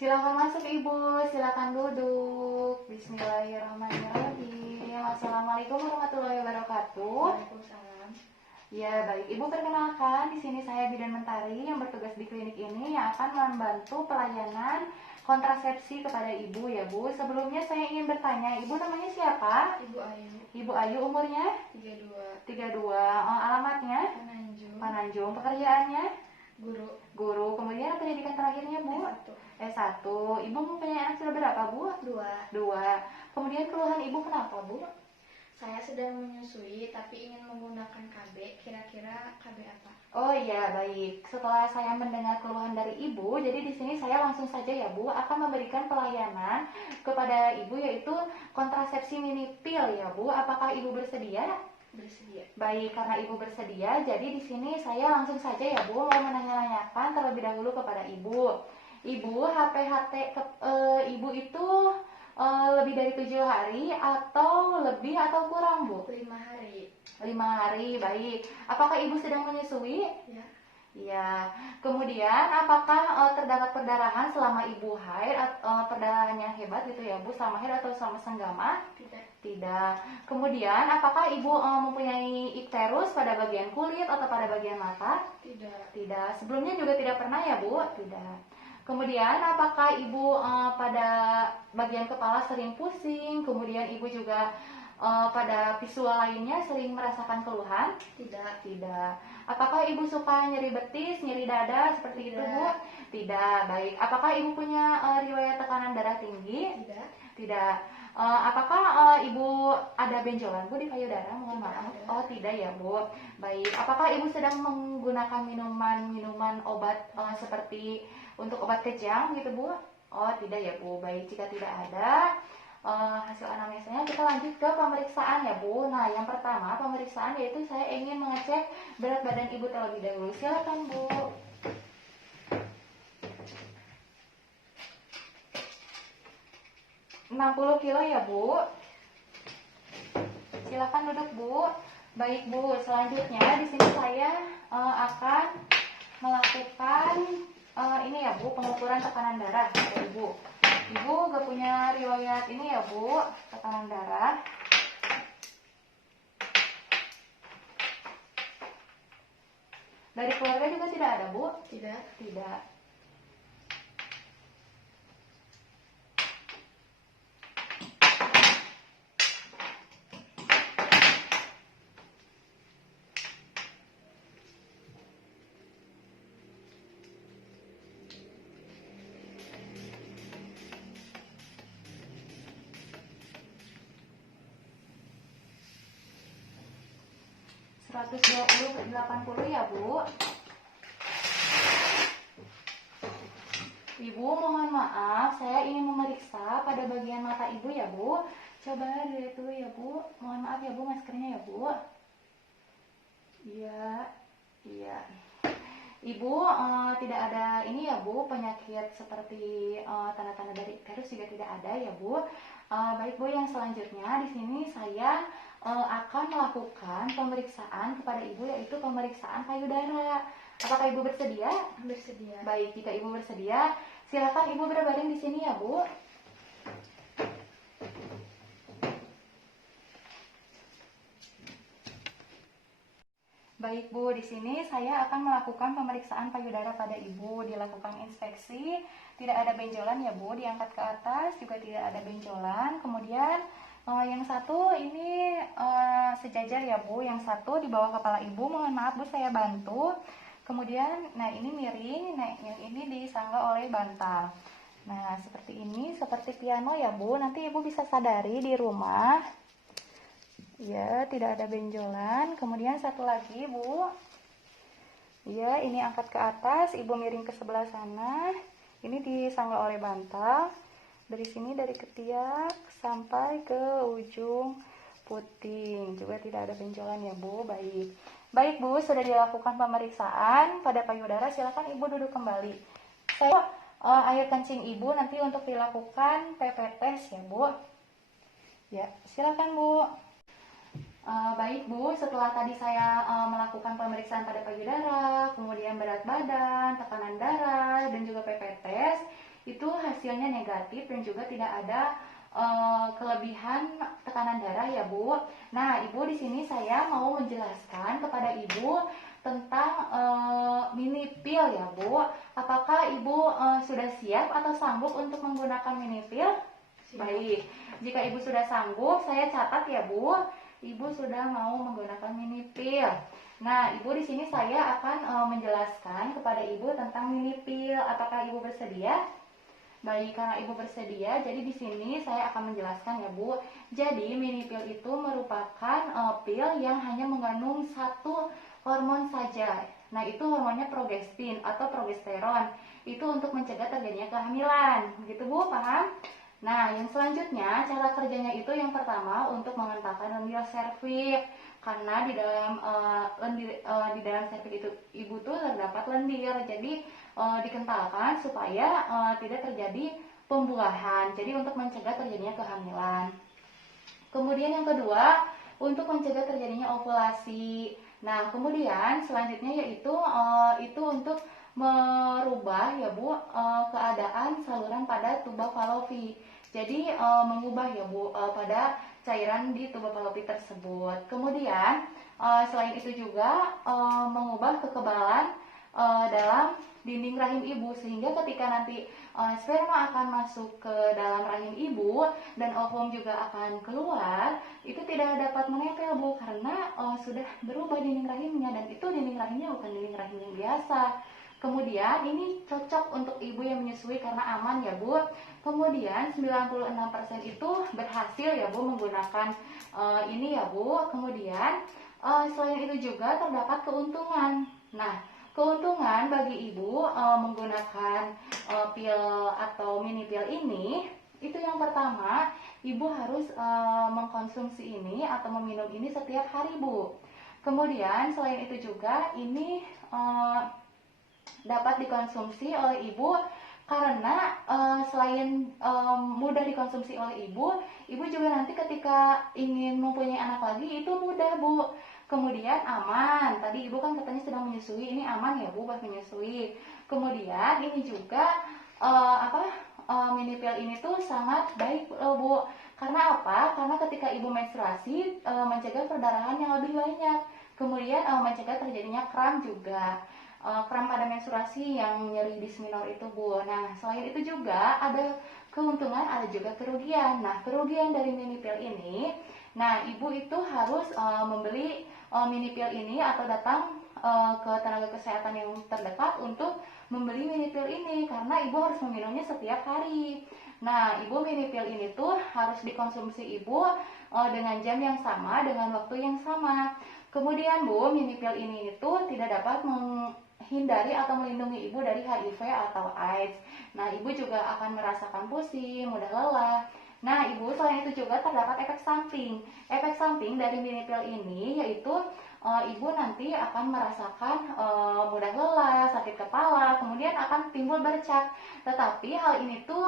Silakan masuk Ibu, silakan duduk. Bismillahirrahmanirrahim. Assalamualaikum warahmatullahi wabarakatuh. Waalaikumsalam. Ya, baik. Ibu perkenalkan, di sini saya Bidan Mentari yang bertugas di klinik ini yang akan membantu pelayanan kontrasepsi kepada Ibu ya, Bu. Sebelumnya saya ingin bertanya, Ibu namanya siapa? Ibu Ayu, Ibu Ayu, umurnya? 32, 32. Alamatnya? Pananjung, Pananjung. Pekerjaannya? guru, Guru. Kemudian pendidikan terakhirnya, Bu? S1, S1. Ibu mempunyai anak sudah berapa, Bu? 2. 2. Kemudian keluhan Ibu kenapa, Bu? Saya sedang menyusui tapi ingin menggunakan KB. Kira-kira KB apa? Oh iya, baik. Setelah saya mendengar keluhan dari Ibu, jadi di sini saya langsung saja ya, Bu, akan memberikan pelayanan kepada Ibu yaitu kontrasepsi mini pil ya, Bu. Apakah Ibu bersedia? Bersedia. Baik, karena Ibu bersedia, jadi di sini saya langsung saja ya, Bu, mau menanyakan terlebih dahulu kepada Ibu. Ibu, HPHT Ibu itu lebih dari 7 hari atau lebih atau kurang, Bu? 5 hari. 5 hari, baik. Apakah Ibu sedang menyusui? Ya. Ya. Kemudian apakah terdapat perdarahan selama Ibu haid, perdarahan yang hebat gitu ya, Bu, selama haid atau selama senggama? Tidak. Tidak. Kemudian apakah Ibu mempunyai ikterus pada bagian kulit atau pada bagian mata? Tidak. Tidak. Sebelumnya juga tidak pernah ya, Bu? Tidak. Kemudian apakah Ibu pada bagian kepala sering pusing? Kemudian Ibu juga pada visual lainnya sering merasakan keluhan? Tidak. Tidak. Apakah Ibu suka nyeri betis, nyeri dada seperti itu, Bu? Tidak. Baik. Apakah Ibu punya riwayat tekanan darah tinggi? Tidak. Tidak. Apakah Ibu ada benjolan, Bu, di payudara? Mohon maaf. Oh, tidak ya, Bu. Baik. Apakah Ibu sedang menggunakan minuman obat seperti untuk obat kejang gitu, Bu? Oh, tidak ya, Bu. Baik, jika tidak ada hasil anamnesanya, kita lanjut ke pemeriksaan ya, Bu. Nah, yang pertama pemeriksaan yaitu saya ingin mengecek berat badan Ibu terlebih dahulu. Silakan, Bu. ...60 kilo ya, Bu. Silakan duduk, Bu. Baik, Bu. Selanjutnya di sini saya akan melakukan ini ya, Bu, pengukuran tekanan darah pada Ibu. Ibu gak punya riwayat ini ya, Bu, tekanan darah. Dari keluarga juga tidak ada, Bu? Tidak. Tidak. ...120 ke 80 ya, Bu. Ibu, mohon maaf, saya ingin memeriksa pada bagian mata Ibu ya, Bu. Coba dilihat dulu ya, Bu. Mohon maaf ya, Bu, maskernya ya, Bu. Iya, iya. Ibu tidak ada ini ya, Bu, penyakit seperti tanda-tanda dari ikterus juga tidak ada ya, Bu. Baik, Bu, yang selanjutnya di sini saya akan melakukan pemeriksaan kepada Ibu yaitu pemeriksaan payudara. Apakah Ibu bersedia? Bersedia. Baik, jika Ibu bersedia, silakan Ibu berbaring di sini ya, Bu. Baik, Bu, di sini saya akan melakukan pemeriksaan payudara pada Ibu, dilakukan inspeksi, tidak ada benjolan ya, Bu, diangkat ke atas juga tidak ada benjolan. Kemudian yang satu ini sejajar ya, Bu, yang satu di bawah kepala Ibu, mohon maaf, Bu, saya bantu. Kemudian, nah ini miring, nah yang ini disangga oleh bantal. Nah, seperti ini, seperti piano ya, Bu, nanti Ibu bisa sadari di rumah. Ya, tidak ada benjolan. Kemudian satu lagi, Bu. Ya, ini angkat ke atas, Ibu miring ke sebelah sana. Ini disangga oleh bantal. Dari sini, dari ketiak sampai ke ujung puting. Juga tidak ada benjolan ya, Bu. Baik. Baik, Bu, sudah dilakukan pemeriksaan pada payudara. Silakan Ibu duduk kembali. Saya air kencing Ibu nanti untuk dilakukan pipetest ya, Bu. Ya, silakan, Bu. Baik, Bu, setelah tadi saya melakukan pemeriksaan pada payudara, kemudian berat badan, tekanan darah, dan juga PP test, itu hasilnya negatif dan juga tidak ada kelebihan tekanan darah ya Bu. Nah, Ibu di sini saya mau menjelaskan kepada Ibu tentang mini pill ya Bu. Apakah Ibu sudah siap atau sanggup untuk menggunakan mini pill? Baik, jika Ibu sudah sanggup, saya catat ya Bu. Ibu sudah mau menggunakan mini pill. Nah, Ibu di sini saya akan menjelaskan kepada Ibu tentang mini pill. Apakah Ibu bersedia? Baik, karena Ibu bersedia, jadi di sini saya akan menjelaskan ya Bu. Jadi mini pill itu merupakan pil yang hanya mengandung satu hormon saja. Nah, itu hormonnya progestin atau progesteron. Itu untuk mencegah terjadinya kehamilan. Begitu Bu, paham? Nah, yang selanjutnya cara kerjanya itu yang pertama untuk mengentalkan lendir serviks. Karena di dalam di dalam serviks itu Ibu tuh terdapat lendir. Jadi dikentalkan supaya tidak terjadi pembuahan. Jadi untuk mencegah terjadinya kehamilan. Kemudian yang kedua, untuk mencegah terjadinya ovulasi. Nah, kemudian selanjutnya yaitu itu untuk merubah ya Bu keadaan saluran pada tuba Fallopi. Jadi mengubah ya Bu pada cairan di tuba Fallopi tersebut. Kemudian selain itu juga mengubah kekebalan dalam dinding rahim ibu, sehingga ketika nanti sperma akan masuk ke dalam rahim ibu dan ovum juga akan keluar, itu tidak dapat menempel Bu, karena sudah berubah dinding rahimnya, dan itu dinding rahimnya bukan dinding rahim yang biasa. Kemudian ini cocok untuk ibu yang menyusui karena aman ya Bu. Kemudian 96% itu berhasil ya Bu menggunakan ini ya Bu. Kemudian selain itu juga terdapat keuntungan. Nah, keuntungan bagi ibu menggunakan pil atau mini pil ini, itu yang pertama, ibu harus mengkonsumsi ini atau meminum ini setiap hari Bu. Kemudian selain itu juga ini dapat dikonsumsi oleh ibu karena selain mudah dikonsumsi oleh ibu juga nanti ketika ingin mempunyai anak lagi itu mudah Bu. Kemudian aman, tadi ibu kan katanya sedang menyusui, ini aman ya Bu buat menyusui. Kemudian ini juga mini pill ini tuh sangat baik Bu. Karena apa? Karena ketika ibu menstruasi mencegah perdarahan yang lebih banyak. Kemudian mencegah terjadinya kram juga. Kram pada menstruasi yang nyeri dismenor itu Bu. Nah, selain itu juga ada keuntungan, ada juga kerugian. Nah, kerugian dari mini pill ini, nah ibu itu harus membeli mini pill ini atau datang ke tenaga kesehatan yang terdekat untuk membeli mini pill ini, karena ibu harus meminumnya setiap hari. Nah, ibu mini pill ini tuh harus dikonsumsi ibu dengan jam yang sama, dengan waktu yang sama. Kemudian Bu, mini pill ini itu tidak dapat menghindari atau melindungi ibu dari HIV atau AIDS. Nah, ibu juga akan merasakan pusing, mudah lelah. Nah, ibu selain itu juga terdapat efek samping. Efek samping dari mini pill ini yaitu ibu nanti akan merasakan mudah lelah, sakit kepala, kemudian akan timbul bercak. Tetapi hal ini tuh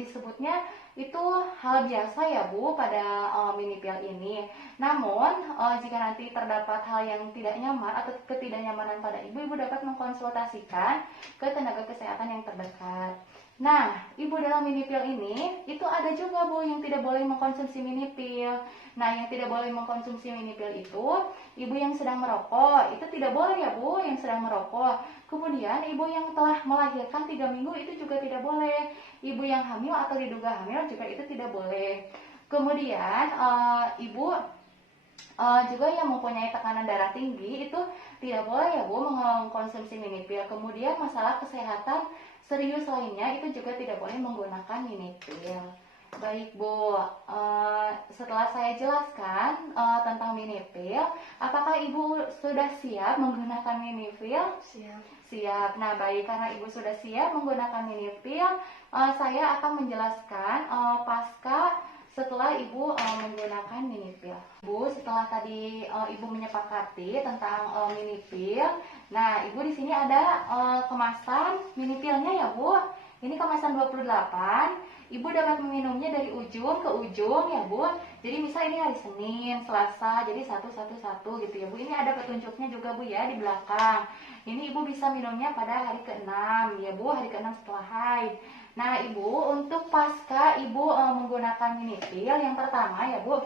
disebutnya itu hal biasa ya Bu pada mini pill ini. Namun jika nanti terdapat hal yang tidak nyaman atau ketidaknyamanan pada ibu dapat mengkonsultasikan ke tenaga kesehatan yang terdekat. Nah, ibu dalam mini pill ini itu ada juga Bu yang tidak boleh mengkonsumsi mini pill. Nah, yang tidak boleh mengkonsumsi mini pill itu ibu yang sedang merokok, itu tidak boleh ya Bu, yang sedang merokok. Kemudian ibu yang telah melahirkan 3 minggu itu juga tidak boleh. Ibu yang hamil atau diduga hamil juga itu tidak boleh. Kemudian ibu juga yang mempunyai tekanan darah tinggi itu tidak boleh ya Bu mengkonsumsi mini pill. Kemudian masalah kesehatan serius lainnya itu juga tidak boleh menggunakan mini pill. Baik Bu, setelah saya jelaskan tentang mini pill, apakah Ibu sudah siap menggunakan mini pill? Siap. Siap. Nah, baik, karena Ibu sudah siap menggunakan mini pill, saya akan menjelaskan pasca setelah Ibu menggunakan mini pill. Bu, setelah tadi Ibu menyepakati tentang mini pill, nah Ibu di sini ada kemasan mini pillnya ya Bu. Ini kemasan 28, Ibu dapat meminumnya dari ujung ke ujung ya Bu. Jadi misal ini hari Senin, Selasa, jadi 1 1 1 gitu ya Bu. Ini ada petunjuknya juga Bu ya di belakang. Ini Ibu bisa minumnya pada hari ke-6 ya Bu, hari ke-6 setelah haid. Nah Ibu, untuk pasca Ibu menggunakan mini pil yang pertama ya Bu.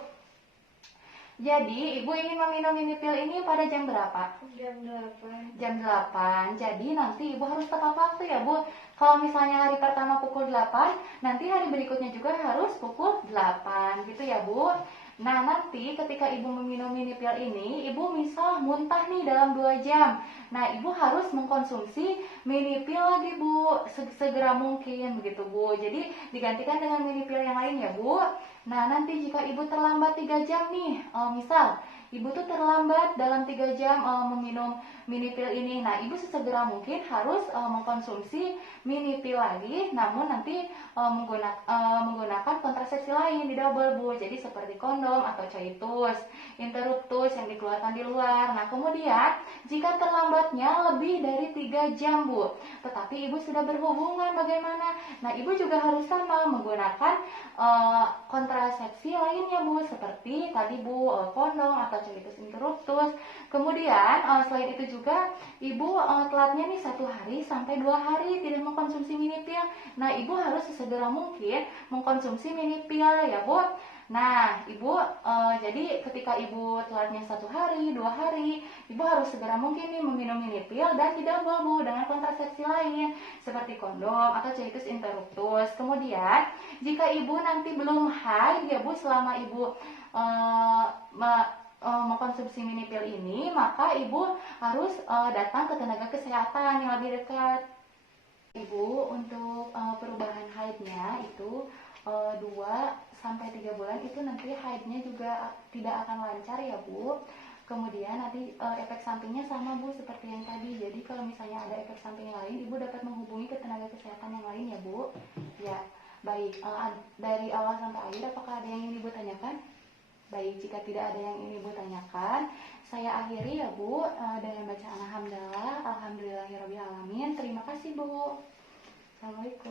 Jadi Ibu ingin meminum mini pil ini pada jam berapa? Jam 8. Jam 8. Jadi nanti Ibu harus tepat waktu ya Bu. Kalau misalnya hari pertama pukul 8, nanti hari berikutnya juga harus pukul 8 gitu ya Bu. Nah nanti ketika Ibu meminum mini pil ini, Ibu misal muntah nih dalam 2 jam. Nah Ibu harus mengkonsumsi mini pil lagi Bu, segera mungkin begitu Bu. Jadi digantikan dengan mini pil yang lain ya Bu. Nah nanti jika Ibu terlambat 3 jam nih, misal Ibu tuh terlambat dalam 3 jam meminum mini pil ini. Nah, Ibu sesegera mungkin harus mengkonsumsi mini pil lagi, namun nanti menggunakan kontrasepsi lain di double Bu. Jadi seperti kondom atau coitus, interruptus yang dikeluarkan di luar. Nah, kemudian jika terlambatnya lebih dari 3 jam Bu, tetapi Ibu sudah berhubungan bagaimana? Nah, Ibu juga harus sama menggunakan kontrasepsi lainnya Bu, seperti tadi Bu, kondom atau coitus interruptus. Kemudian selain itu juga Ibu telatnya nih 1 hari sampai 2 hari tidak mengkonsumsi mini pil. Nah Ibu harus sesegera mungkin mengkonsumsi mini pil ya Bu. Nah Ibu jadi ketika Ibu telatnya 1 hari, 2 hari, Ibu harus segera mungkin nih meminum mini pil dan tidak Bu dengan kontrasepsi lain seperti kondom atau coitus interruptus. Kemudian jika Ibu nanti belum haid ya Bu, selama Ibu mengkonsumsi mini pil ini, maka Ibu harus datang ke tenaga kesehatan yang lebih dekat. Ibu untuk perubahan haidnya itu 2 sampai 3 bulan itu nanti haidnya juga tidak akan lancar ya Bu. Kemudian nanti efek sampingnya sama Bu seperti yang tadi. Jadi kalau misalnya ada efek samping lain, Ibu dapat menghubungi ke tenaga kesehatan yang lain ya Bu. Ya, baik. Dari awal sampai akhir apakah ada yang ingin Ibu tanyakan? Baik, jika tidak ada yang ingin Ibu tanyakan, saya akhiri ya Bu dengan bacaan alhamdulillah, alhamdulillahirobbilalamin. Terima kasih Bu. Assalamualaikum.